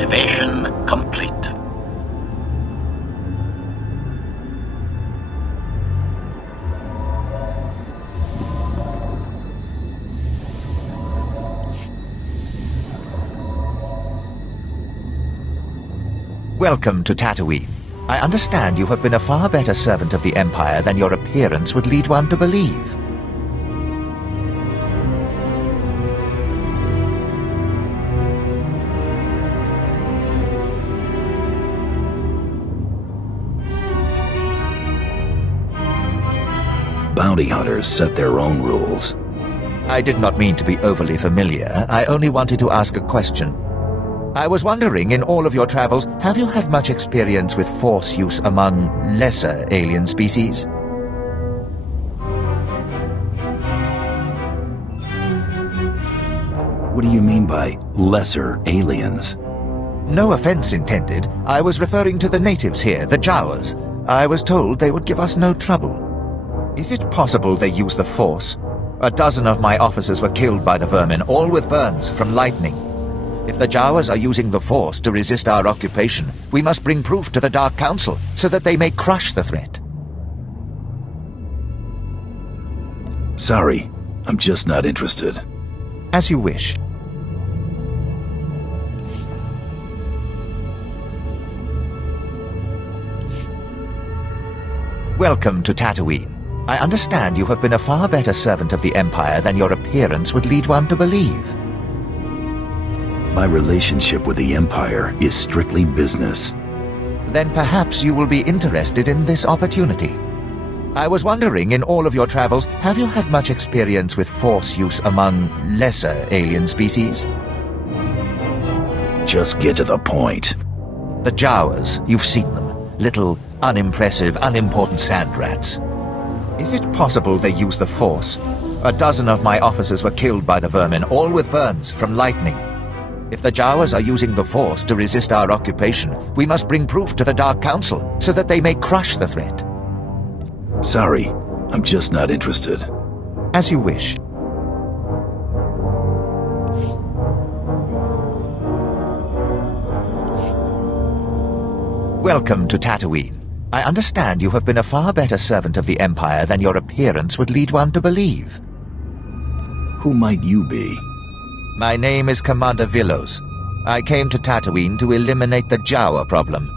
Activation complete. Welcome to Tatooine. I understand you have been a far better servant of the Empire than your appearance would lead one to believe. Bounty hunters set their own rules. I did not mean to be overly familiar. I only wanted to ask a question. I was wondering, in all of your travels, have you had much experience with Force use among lesser alien species? What do you mean by lesser aliens? No offense intended. I was referring to the natives here, the Jawas. I was told they would give us no trouble. Is it possible they use the Force? A dozen of my officers were killed by the vermin, all with burns from lightning. If the Jawas are using the Force to resist our occupation, we must bring proof to the Dark Council so that they may crush the threat. Sorry, I'm just not interested. As you wish. Welcome to Tatooine. I understand you have been a far better servant of the Empire than your appearance would lead one to believe. My relationship with the Empire is strictly business. Then perhaps you will be interested in this opportunity. I was wondering, in all of your travels, have you had much experience with Force use among lesser alien species? Just get to the point. The Jawas, you've seen them. Little, unimpressive, unimportant sand rats. Is it possible they use the Force? A dozen of my officers were killed by the vermin, all with burns from lightning. If the Jawas are using the Force to resist our occupation, we must bring proof to the Dark Council so that they may crush the threat. Sorry, I'm just not interested. As you wish. Welcome to Tatooine. I understand you have been a far better servant of the Empire than your appearance would lead one to believe. Who might you be? My name is Commander Villos. I came to Tatooine to eliminate the Jawa problem.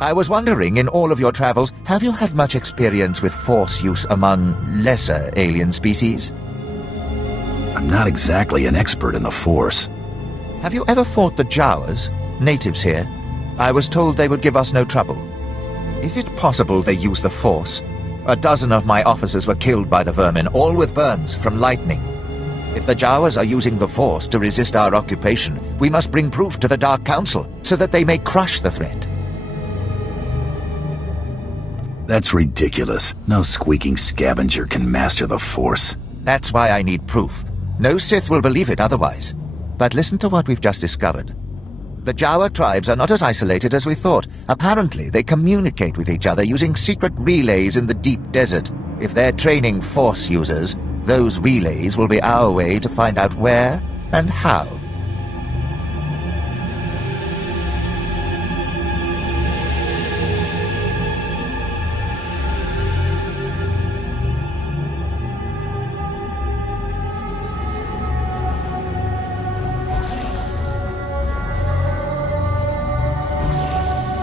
I was wondering, in all of your travels, have you had much experience with Force use among lesser alien species? I'm not exactly an expert in the Force. Have you ever fought the Jawas, natives here? I was told they would give us no trouble. Is it possible they use the Force? A dozen of my officers were killed by the vermin, all with burns from lightning. If the Jawas are using the Force to resist our occupation, we must bring proof to the Dark Council so that they may crush the threat. That's ridiculous. No squeaking scavenger can master the Force. That's why I need proof. No Sith will believe it otherwise. But listen to what we've just discovered. The Jawa tribes are not as isolated as we thought. Apparently, they communicate with each other using secret relays in the deep desert. If they're training Force users, those relays will be our way to find out where and how.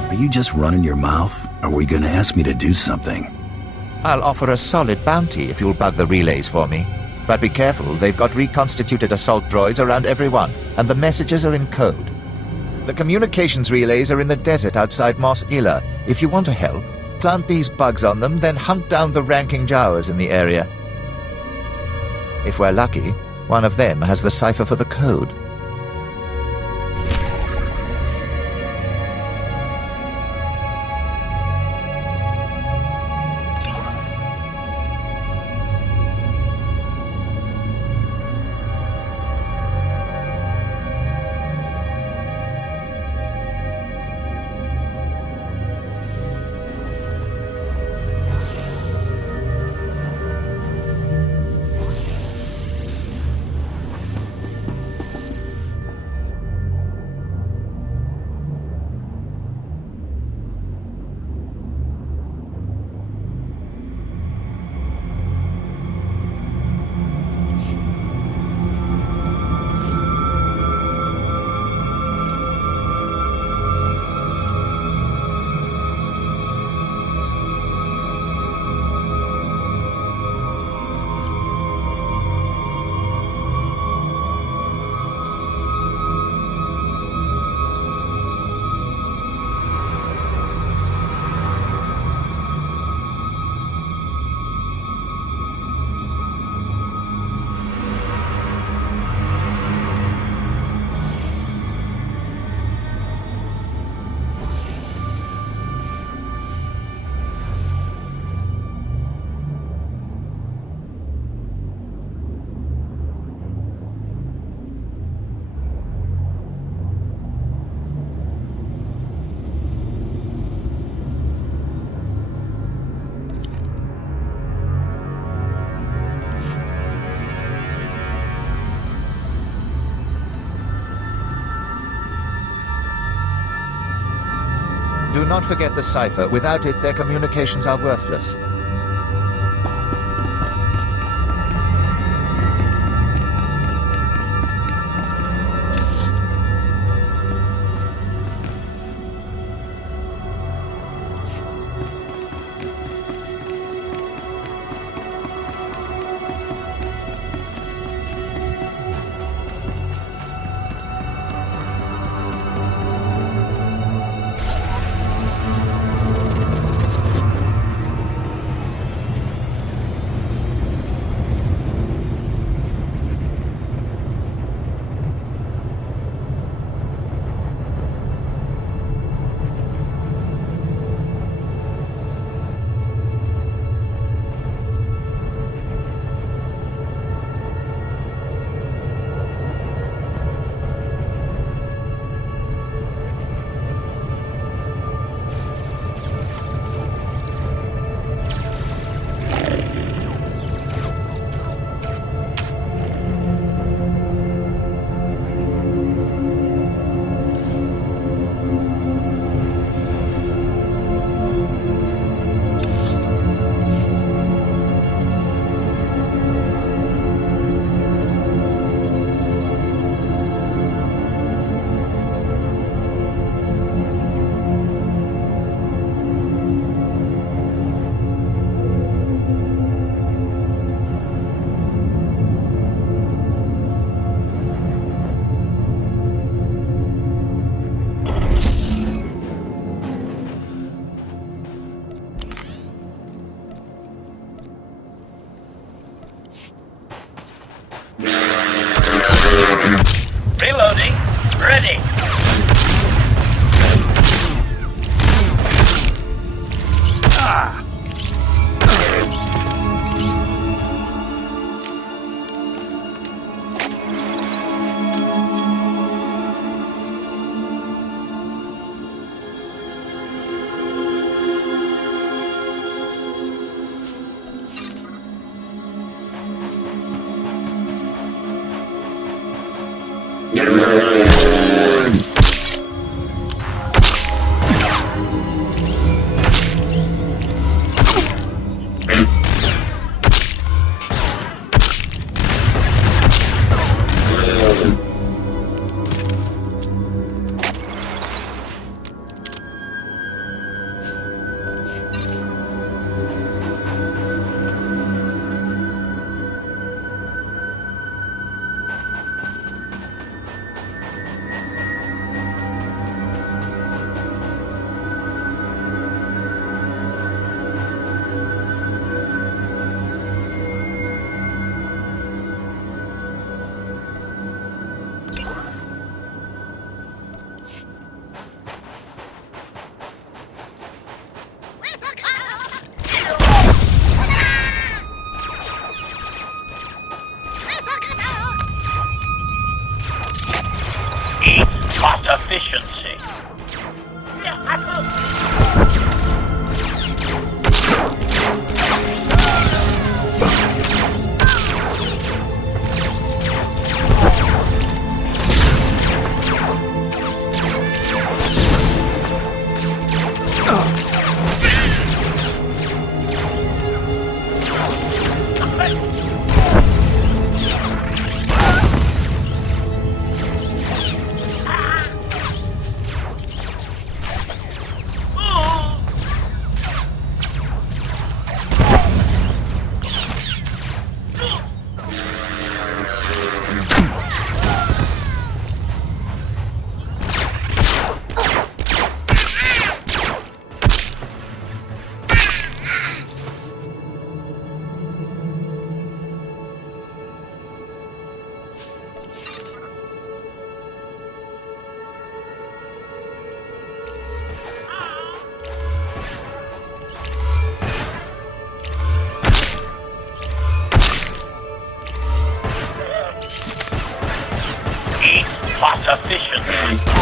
Are you just running your mouth, or were you going to ask me to do something? I'll offer a solid bounty if you'll bug the relays for me. But be careful, they've got reconstituted assault droids around everyone, and the messages are in code. The communications relays are in the desert outside Mos Ila. If you want to help, plant these bugs on them, then hunt down the ranking Jawas in the area. If we're lucky, one of them has the cipher for the code. Do not forget the cipher. Without it, their communications are worthless. Reloading. Ready. Cost efficiency. Cost efficiency.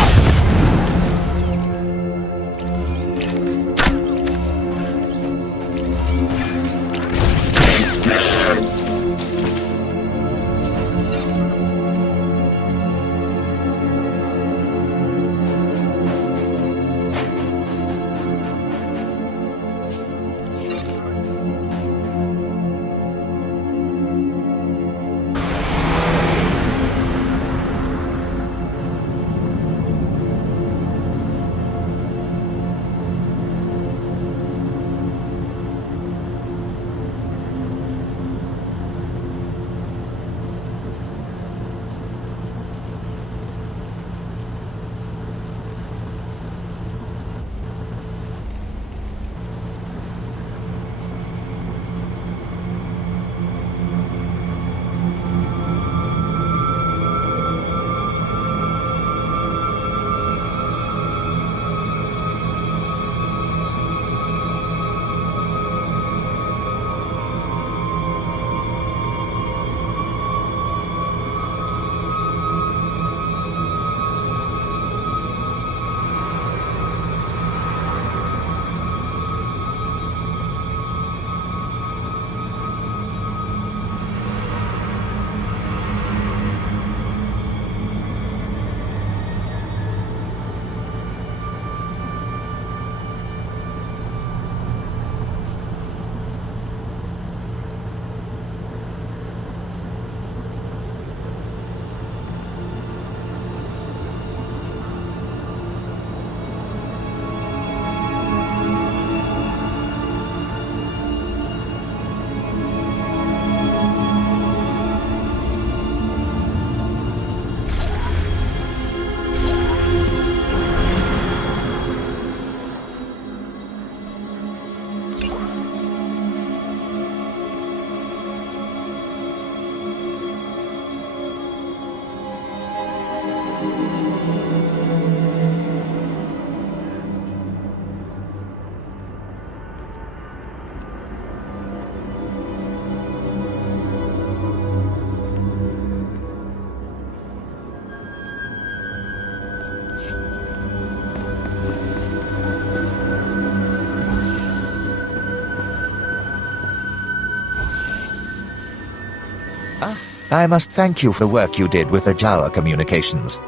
I must thank you for the work you did with the Jawa communications.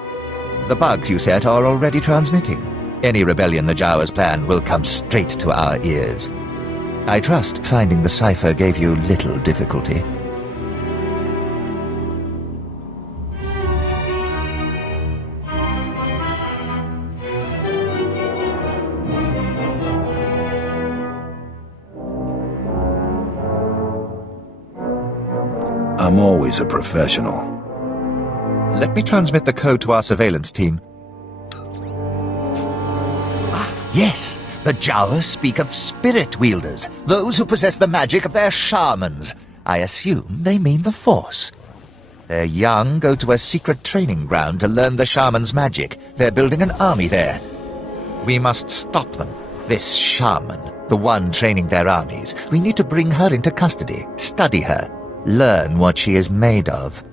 The bugs you set are already transmitting. Any rebellion the Jawas plan will come straight to our ears. I trust finding the cipher gave you little difficulty. I'm always a professional. Let me transmit the code to our surveillance team. Yes, the Jawas speak of spirit wielders, those who possess the magic of their shamans. I assume they mean the Force. Their young go to a secret training ground to learn the shaman's magic. They're building an army there. We must stop them. This shaman, the one training their armies, we need to bring her into custody, study her, learn what she is made of.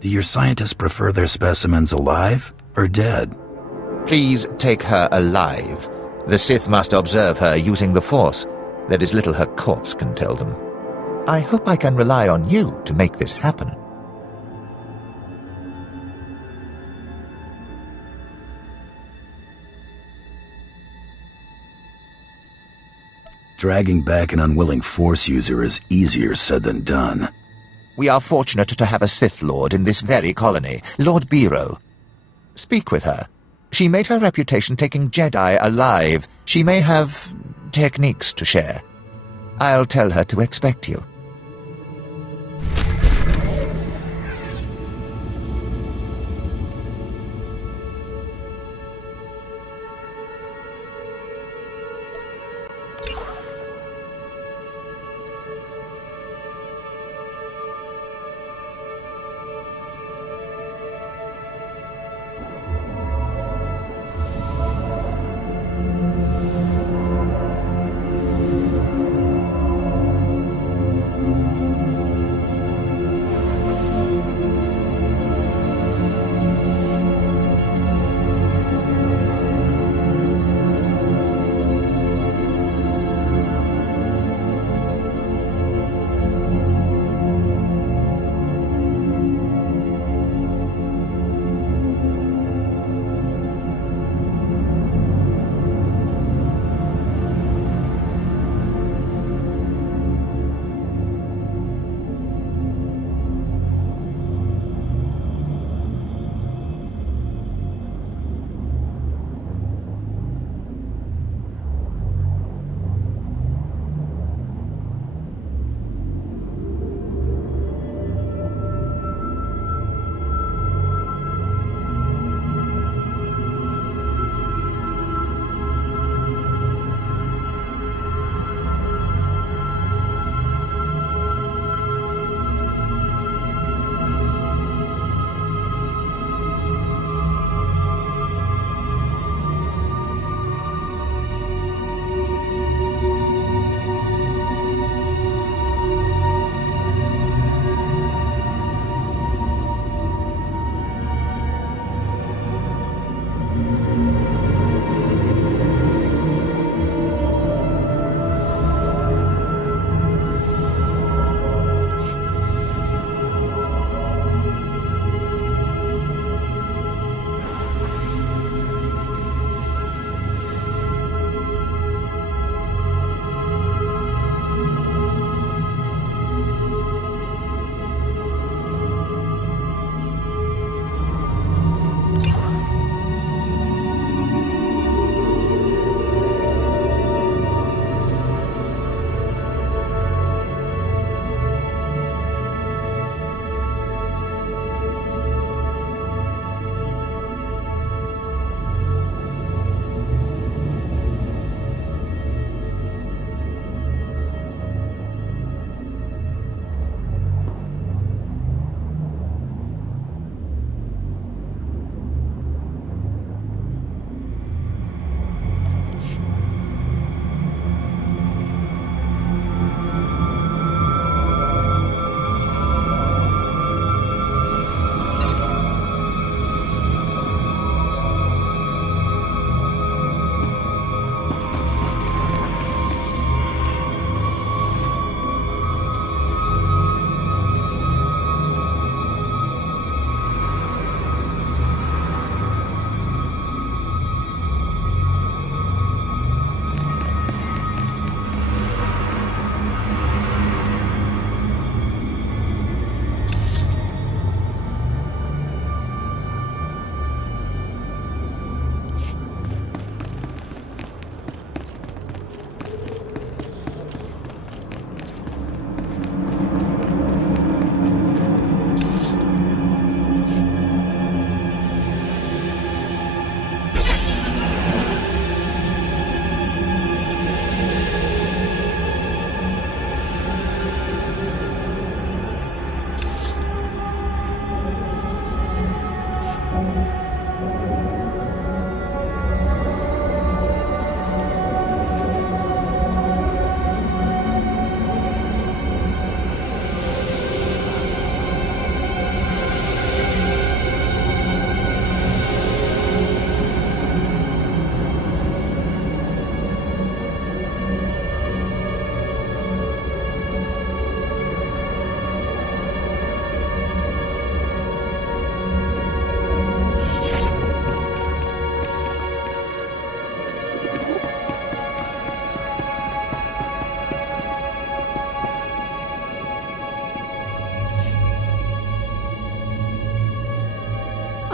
Do your scientists prefer their specimens alive or dead? Please take her alive. The Sith must observe her using the Force. There is little her corpse can tell them. I hope I can rely on you to make this happen. Dragging back an unwilling Force user is easier said than done. We are fortunate to have a Sith Lord in this very colony, Lord Biro. Speak with her. She made her reputation taking Jedi alive. She may have techniques to share. I'll tell her to expect you.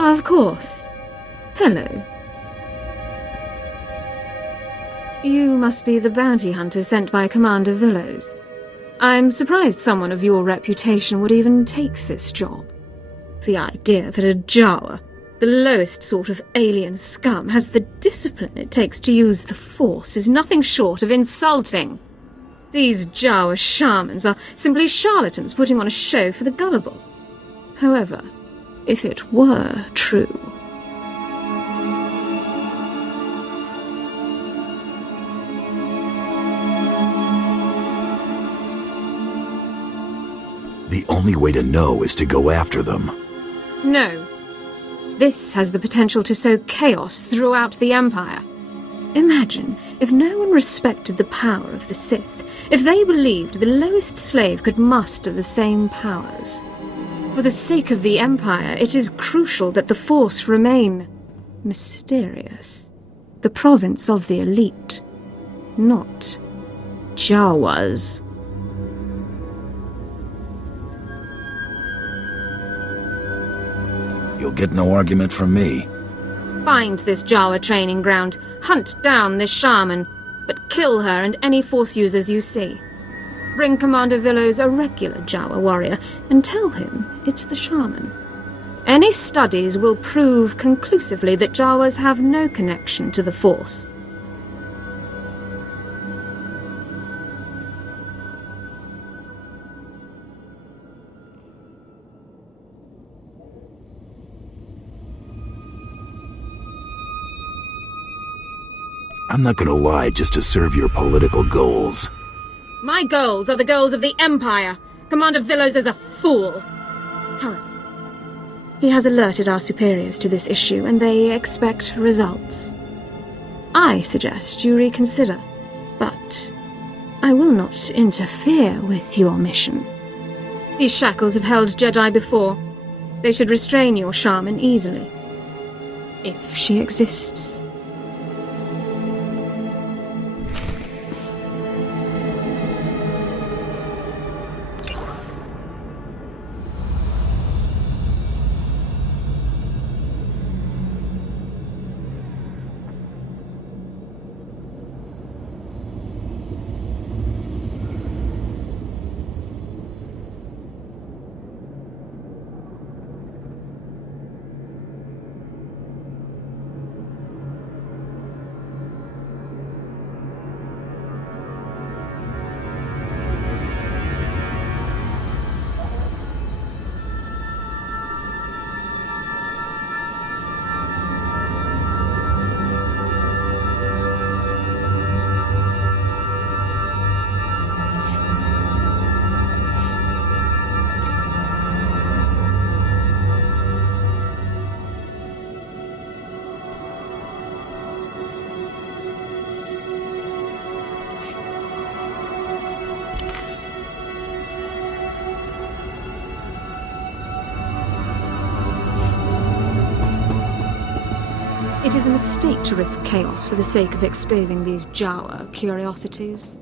Of course. Hello. You must be the bounty hunter sent by Commander Villos. I'm surprised someone of your reputation would even take this job. The idea that a Jawa, the lowest sort of alien scum, has the discipline it takes to use the Force is nothing short of insulting. These Jawa shamans are simply charlatans putting on a show for the gullible. However, if it were true... The only way to know is to go after them. No. This has the potential to sow chaos throughout the Empire. Imagine if no one respected the power of the Sith, if they believed the lowest slave could muster the same powers. For the sake of the Empire, it is crucial that the Force remain mysterious. The province of the elite, not Jawas. You'll get no argument from me. Find this Jawa training ground, hunt down this shaman, but kill her and any Force users you see. Bring Commander Villos a regular Jawa warrior and tell him it's the shaman. Any studies will prove conclusively that Jawas have no connection to the Force. I'm not gonna lie just to serve your political goals. My goals are the goals of the Empire. Commander Villos is a fool. However, he has alerted our superiors to this issue, and they expect results. I suggest you reconsider, but I will not interfere with your mission. These shackles have held Jedi before. They should restrain your shaman easily. If she exists. It is a mistake to risk chaos for the sake of exposing these Jawa curiosities.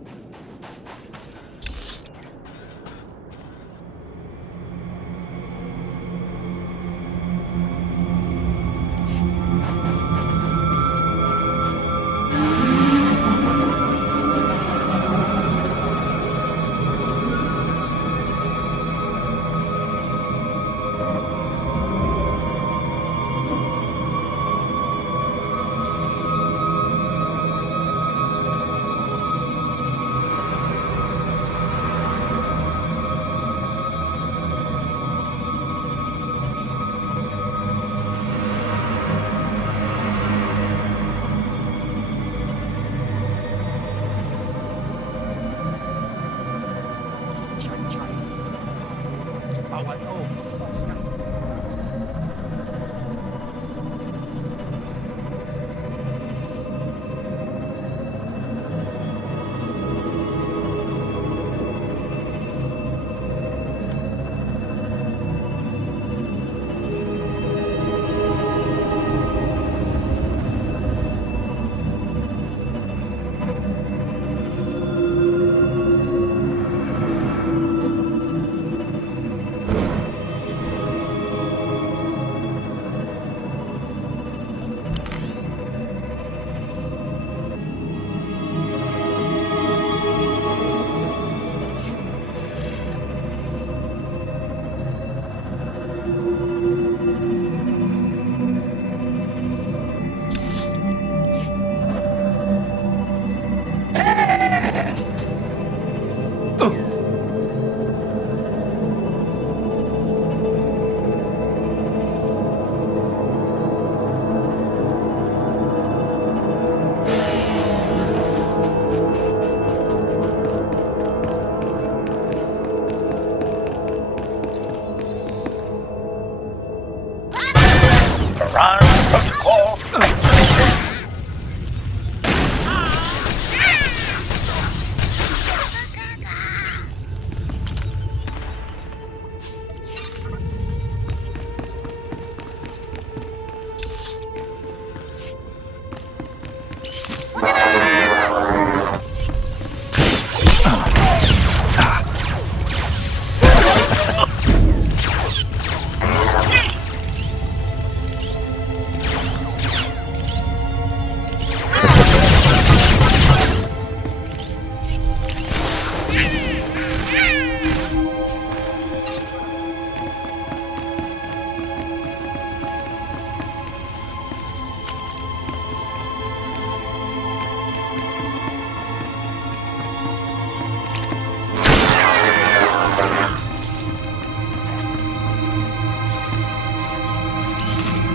Mirage Protocol activated.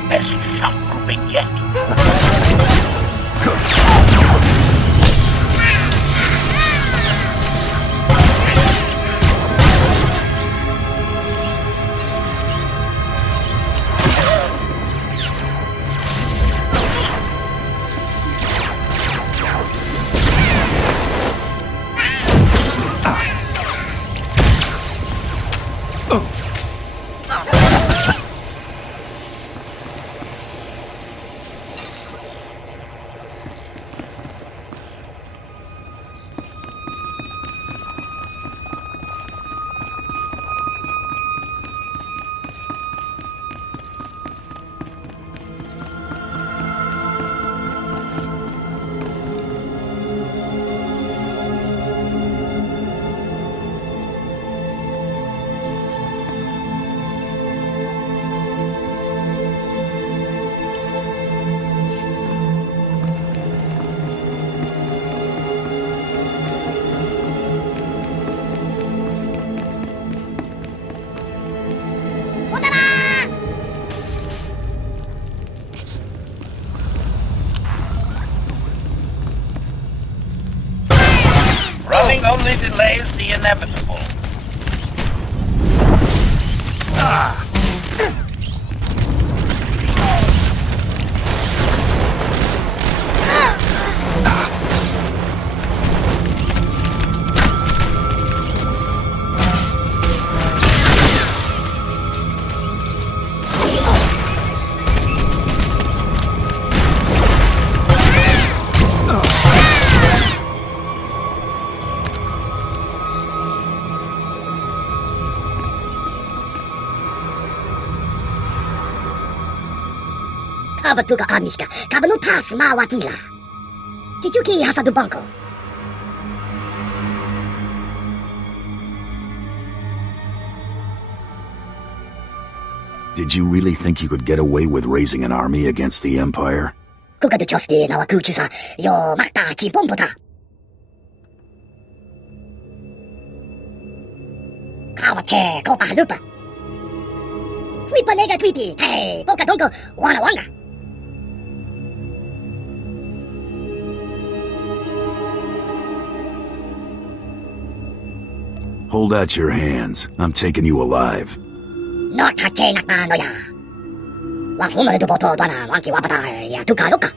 Best shot grouping yet. Running only delays the inevitable. Kawatuka Amishka, Kabanu Tasma Watila. Kichuki Hasadu Banko. Did you really think you could get away with raising an army against the Empire? Kukadu Choski Nawakuchusa, yo Makta Chipompota. Kawache Kopa Halupa. Flipanega Tweety, hey, Boka Donko, Wana Wanga. Hold out your hands. I'm taking you alive. No Tache Nakanoya. Wafuma to Boto Dwana, Wanki Wapata, ya Tuka Luka.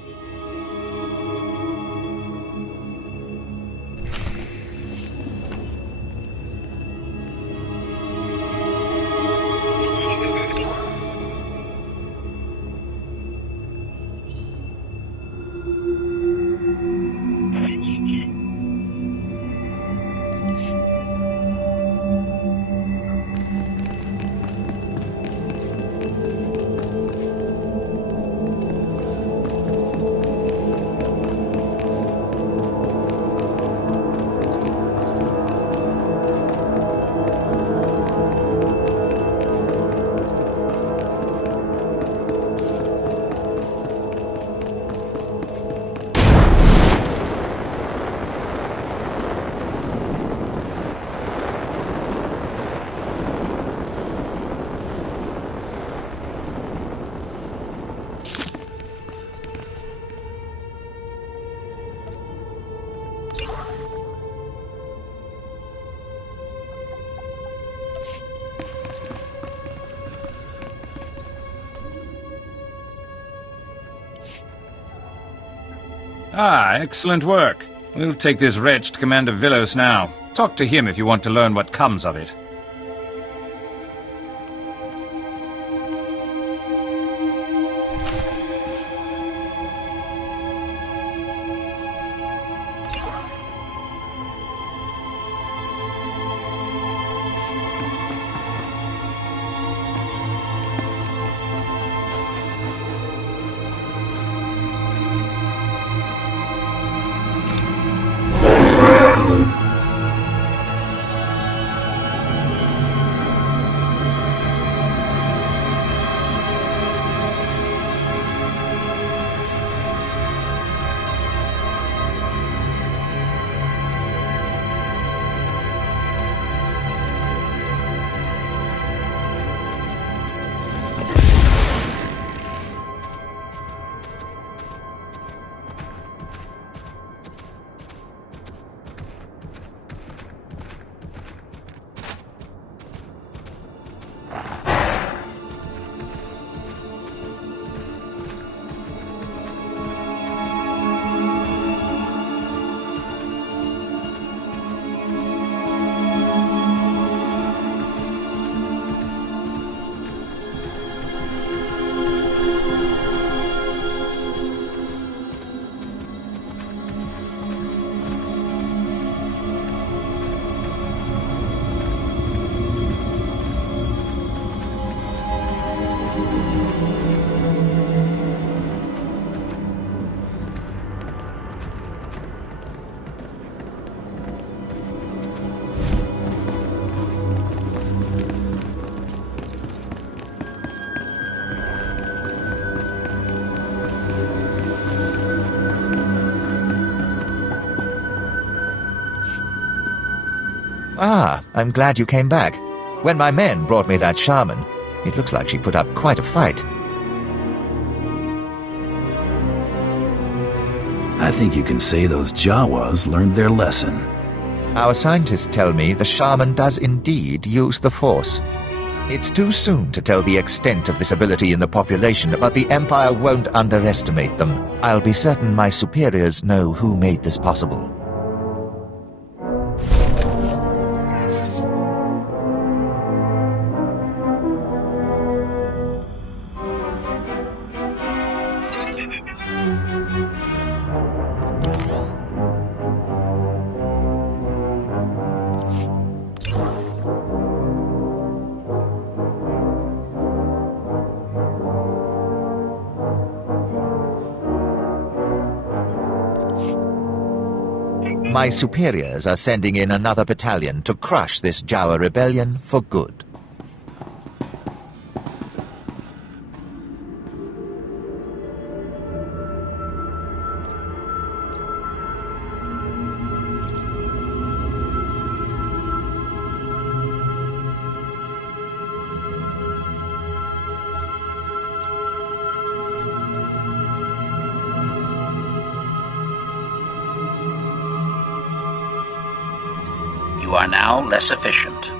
Ah, excellent work. We'll take this wretch to Commander Villos now. Talk to him if you want to learn what comes of it. Ah, I'm glad you came back. When my men brought me that shaman, it looks like she put up quite a fight. I think you can say those Jawas learned their lesson. Our scientists tell me the shaman does indeed use the Force. It's too soon to tell the extent of this ability in the population, but the Empire won't underestimate them. I'll be certain my superiors know who made this possible. My superiors are sending in another battalion to crush this Jawa rebellion for good. You are now less efficient.